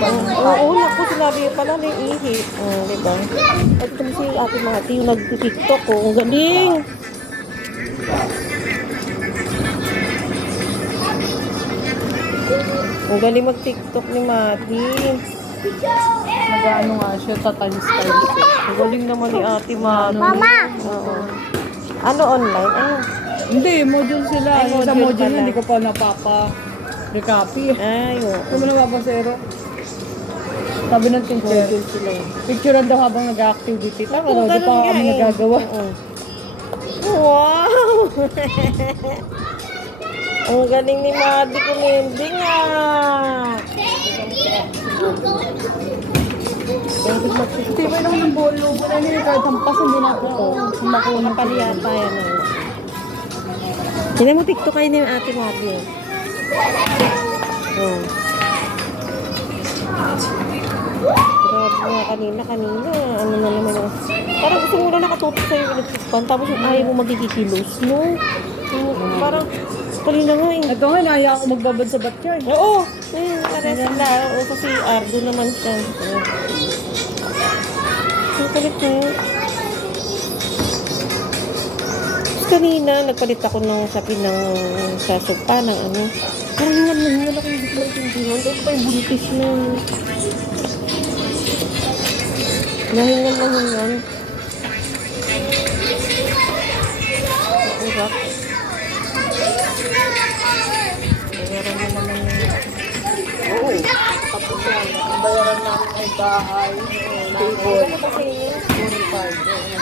Oo, naku, sinabi pala na yung ihi. Diba? At ito si Ate Mati, yung nag-tiktok ko. Ang galing! Ang galing mag-tiktok ni Mati. Nag-ano nga siya, tatime-style. Ang galing naman ni Ate Mati. Mama! Oo. Ano online? Ano? Hindi, module sila. Ay, Yung sa module module pala. na, hindi ko pa napapa-recopy. Ay, oo. Hindi mo nababasero. Sabi ng teacher, Module sila eh. picturean daw habang nag-activity. Taka, Oo, di pa ganun kami nga eh. nagagawa. Oo. Wow! Ang galing ni Madi kumending ah! Hindi ba lang ng bolo? Wala nila kahit hampas, hindi na ako. Makuha Kapali yata yan eh. Tignan mo TikTok kayo ni Ate Madi eh. Oh. Grabe nga kanina. Ano na naman yun. Parang gusto mo na nakatutok sa'yo yung electric tapos yung ayaw mo magigikilos, no? Parang, kanina nga eh. Ito nga, naya ako magbabad sa batya eh. Oo! Ayun, pares sila. Oo, kasi Ardo naman siya. Ang kulit na yun. Tapos kanina, nagpalit ako ng sapi ng sa sopa ng ano. Parang nangyal ako hindi ko maintindihan. Doon pa yung buntis na. Nahingal na hingal. Urap. Bayaran mo naman yung... Oo. Tapos yan. Ang bayaran namin ay bahay. Table. Ano kasi yun? 45.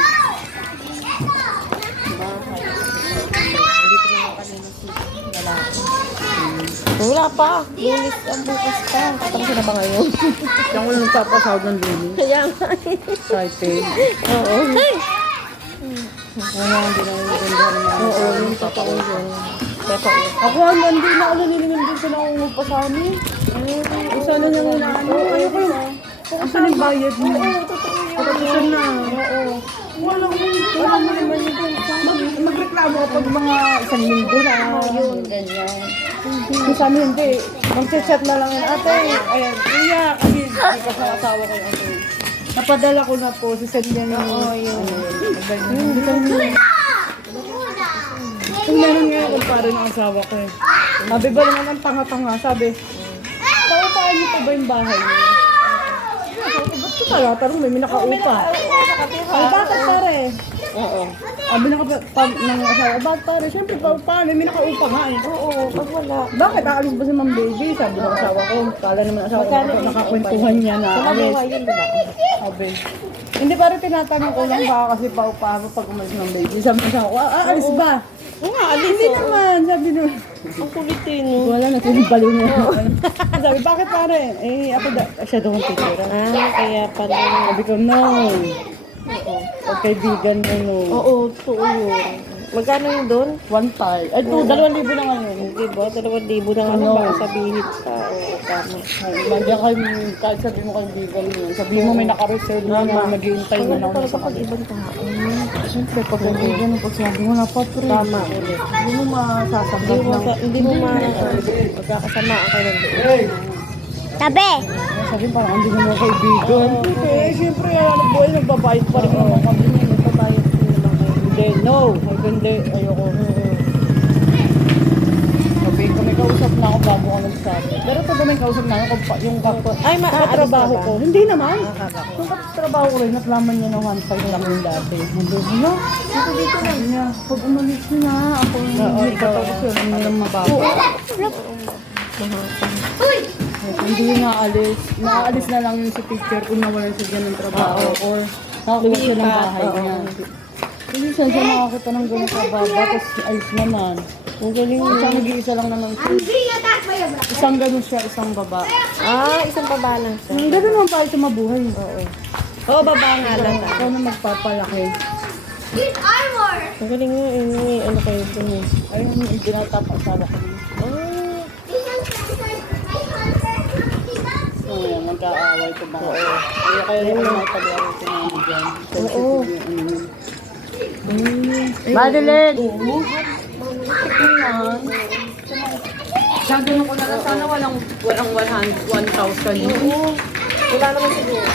Bahay. Dito naman kanina si lalaki. Wala pa. Lunis ang bukas pa. Tapos na ba ngayon? Diyan ko lang nagpapasahod ng lini. Kaya nga. Excited. Oo. Wala, hindi na yung ganda rin yan. Oo, yung totoo yun. Totoo. Ako hanggang hindi na ako naniningin din sa nakungog pa sa amin. Isa na niya muna ano. Ayoko yung... Asan yung bayad mo? Oo, totoo yun. Pagkakusan na. Oo. Wala ko yung... Wala mo naman yung... Magreklamo kapag mga isang linggo na. Yun, ganyan. Kung sa amin, hindi. Mag-chat na lang yun. Ate, ayan, iya, kasi hindi ka sa asawa ko yung ate. Napadala ko na po, sisend niya yung... Oo, yun. Hindi ka naman. Kung meron nga ako para ng asawa ko eh. Sabi ba naman ang tanga-tanga? Sabi, paupahan niyo pa ba yung bahay niyo? Sabi ko, ba't ko pala? Tarong may minakaupa. Ay, bakit pare? Oo. Sabi ng asawa, bakit pare? Siyempre, paupahan, may minakaupa nga eh. Oo, pag wala. Bakit? Aalis ba si Ma'am Baby? Sabi ng asawa ko, kala naman asawa ko, nakakwentuhan niya na Sa alis. mabuhay yun, diba? Sabi. Hindi pa rin tinatanong ko lang baka kasi paupahan mo pag umalis ng baby. Sabi ng asawa ko, aalis ba? Oo nga, alis. Hindi naman, sabi nung... Ang kulit eh, no? Wala na, tinibalo niya. Sabi, bakit pare? Eh, ako siya doon titira. Kaya pala. Sabi ko, no. Oo. Pagkaibigan mo, no. Oo, totoo yun. Magkano yun doon? 1.5. Ay, 2,000 na ngayon. Hindi ba? 2,000 na ano baka sabihin ka. Oo, tama. Nandiyan kayo, kahit sabi mo kaibigan mo. Sabi mo may naka-reserve na mag-iintay Ano na lang. talaga pag ibang tao? Siyempre, pag kaibigan mo, pag sabi mo, napapre. Tama ulit. Hindi mo masasagot ng... Magkakasama ka lang doon. Tabi! Sabi mo, parang hindi mo kaibigan. Hindi, siyempre, buhay nagbabayad pa rin naman kami. Nagbabayad din naman kayo. Hindi, no. Hindi, ayoko. Sabi ko, may kausap na ako bago ka nagsabi. Pero pag may kausap na ako, yung Ay, maaalis katrabaho ka ba? ko. Hindi naman. Akala ko. Yung katrabaho ko rin, naklaman niya ng 1.5 lang yung dati. Hindi, no. Dito, dito lang niya. Pag umalis na, ako yung hindi katapos yun. Hindi lang mabago. Hindi naalis. Naalis na lang yung si teacher kung nawalan siya dyan ng trabaho. Or nakakuha siya ng bahay niya. Hindi siya nakakita ng gano'ng trabaho. Tapos ayos naman. Ang galing mo. Isang nag-iisa lang naman siya. Isang ganun siya, isang baba. Isang baba lang siya. Gano'n naman pa ito mabuhay. Oo. Oo, baba nga lang. Ikaw na magpapalaki. Ang galing nga, ano kayo dun eh. Ayun, yung binatap asawa ko. Oo, yan, magkaaway ko ba? Oo. Kaya rin mga tabi-away ko na dyan. Oo. Madeline! Gagano ko na lang. Sana walang 1,000 yun. Oo. Wala naman siguro.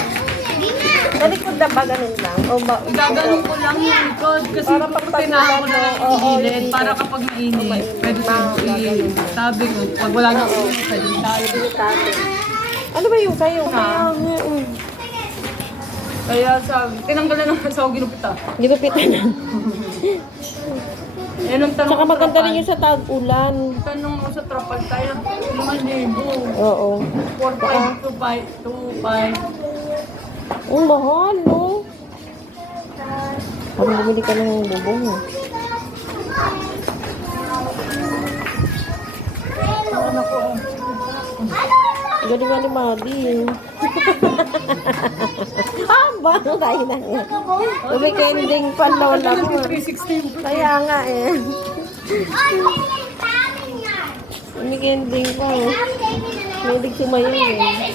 Sa likod na ba ganun lang? O ba? Gaganon ko lang yung likod kasi Para pag pag tinahan ko na lang oo, yung gilid yung para kapag mainit, pwede siyang sabi ko, pag wala na ako, pwede tayo. Ano ba yung sa'yo? Kaya sabi, tinanggalan naman sa ako ginupita. Ginupitan na. Eh, nung tanong Tsaka ko maganda trapal, rin yung sa tag-ulan. tanong mo sa trapal tayo, 5,000. Oo. 4,525. Ang mahal, no? Parang bumili ka ng bubong. Galing nga ni Maddie. Ba? Tayo na yan. Umikending pa lola ko. 360 Kaya nga eh. Umikending pa oh. May sumayo eh.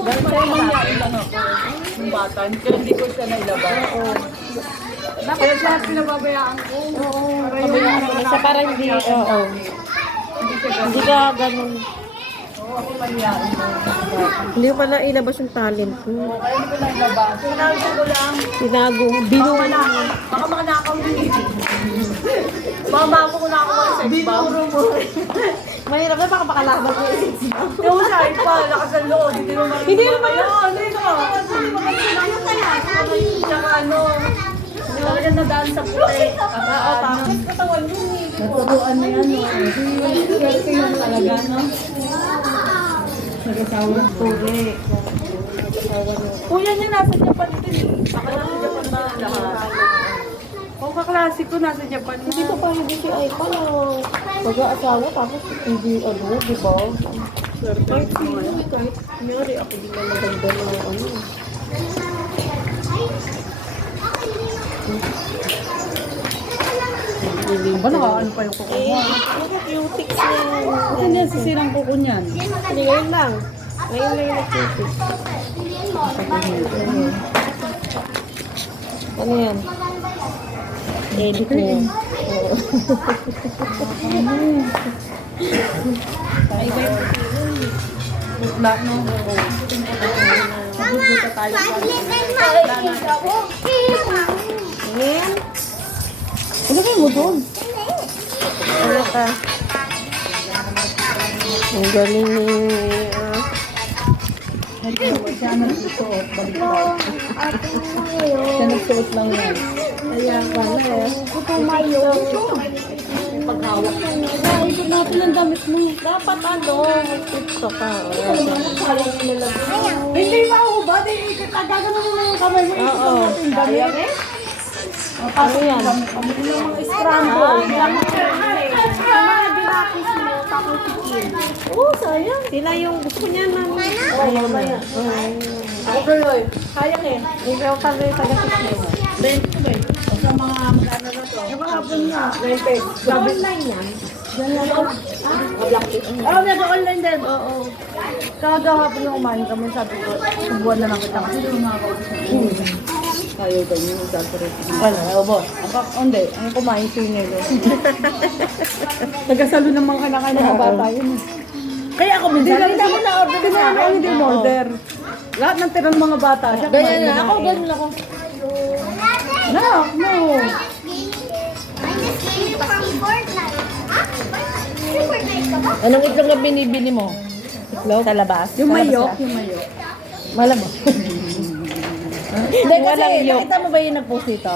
Dahil sa mangyari lang ako, yung bata, kaya hindi ko siya nailabas. Oo. Kaya siya pinababayaan ko. Sa parang hindi, oo. Hindi siya ganun. Hindi ka ganun. Oo, ako mahihain. Hindi ko pala ilabas yung talent mo. Kaya hindi ko nailabas. Sinabi ko lang, Tinago. baka manakaw din. Mamamo ko na ako sa binuro mo. Mahirap na baka makalaban ko yung Yung side pa, lakas ang loob. Hindi naman. Hindi naman. Hindi naman. Tsaka ano, talaga nadaan sa puti. Oo, tapos katawan yun eh. Naturuan na yan, no? Swerte yan talaga, no? Nag-asawa ng puti. Kuya niya nasa Japan din. Baka nasa Japan na lahat. Kung kaklase ko, nasa Japan na. Hindi pa pa hindi si ay pa lang. Pag-aasawa tapos hindi ano, di ba? Kahit sino, kahit kunyari ako di na maganda na ano. Ba, nakaano pa yung kuko Eh, mo? naka-cutics na. Kasi niyan, sisirang kuko niyan. Hindi, ngayon lang. Ngayon lang yung nag-cutics. Ano yan? Edit mo. Oo. Ay, ba yung Bukla, no? Bukla tayo. Ayan. Ilagay mo doon. Ano ka? Ang galing ni... Siya nagsusuot. Balik tayo. Siya nagsuot lang yan. Kaya pala eh. Tumayo. Paghawak. Ikot natin ang damit mo. Dapat ano, mag-tips ka pa. Hindi maubad. Gagano mo yung kamay mo. Oo. Damit. Ano yan? Pamili ng mga scramble. Oo, sayang. Sila yung gusto niya na. Ayaw na yan. Ako tuloy. Sayang eh. Ikaw kami taga-tikip. Sa mga magano na to. Yung kahapon nga. Rented. Online yan. Oo, nag-online din. Oo. Kagahapon na kumain kami, sabi ko, subuan na lang kita kasi yung mga kausap. Ayaw daw yung nagsasarit. Ano, ayaw hindi, ang kumain siya nilo. Nagasalo ng mga anak-anak ng bata yun. Kaya ako minsan, hindi ako na-order sa akin, hindi in-order. Lahat ng tirang mga bata, siya kumain na ako. Ganyan ako. No. Anong itlog na binibili mo? Itlog? Sa labas? Yung mayok, yung mayok. Malamang. Hindi, kasi Walang yolk. nakita mo ba yung nag-post dito?